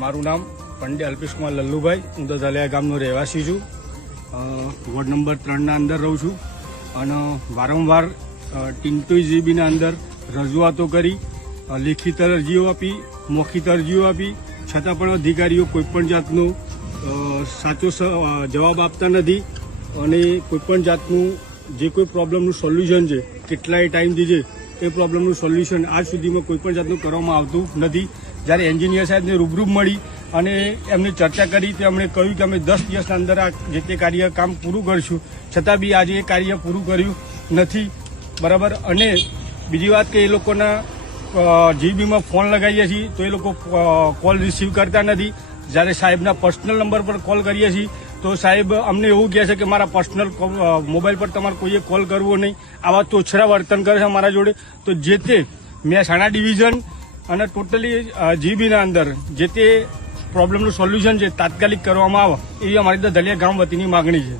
મારું નામ પંડ્યા અલ્પેશકુમાર લલ્લુભાઈ, હું તો ધલિયા ગામનો રહેવાસી છું. વોર્ડ નંબર 3ના અંદર રહું છું અને વારંવાર ટીન્ટોજીબીના અંદર રજૂઆતો કરી, લેખિત અરજીઓ આપી, મૌખિક અરજીઓ આપી, છતાં પણ અધિકારીઓ કોઈપણ જાતનો સાચો જવાબ આપતા નથી અને કોઈપણ જાતનું જે કોઈ પ્રોબ્લેમનું સોલ્યુશન છે, કેટલાય ટાઈમથી છે એ પ્રોબ્લેમનું સોલ્યુશન આજ સુધીમાં કોઈપણ જાતનું કરવામાં આવતું નથી. જ્યારે એન્જિનિયર સાહેબને રૂબરૂ મળી અને એમને ચર્ચા કરી તો એમણે કહ્યું કે અમે 10 દિવસના અંદર આ જે તે કાર્ય કામ પૂરું કરીશું, છતાં બી આજે એ કાર્ય પૂરું કર્યું નથી. બરાબર. અને બીજી વાત કે એ લોકોના જીબીમાં ફોન લગાવીએ છીએ તો એ લોકો કોલ રિસીવ કરતા નથી. જ્યારે સાહેબના પર્સનલ નંબર પર કોલ કરીએ છીએ તો સાહેબ અમને એવું કહે છે કે મારા પર્સનલ મોબાઈલ પર તમારે કોઈએ કોલ કરવો નહીં. આવા તોછડા વર્તન કરે છે અમારા જોડે. તો જે તે મહેસાણા ડિવિઝન અને ટોટલી જીબીના અંદર જે તે પ્રોબ્લેમનું સોલ્યુશન છે તાત્કાલિક કરવામાં આવે એવી અમારી ધલિયા ગામ વતીની માગણી છે.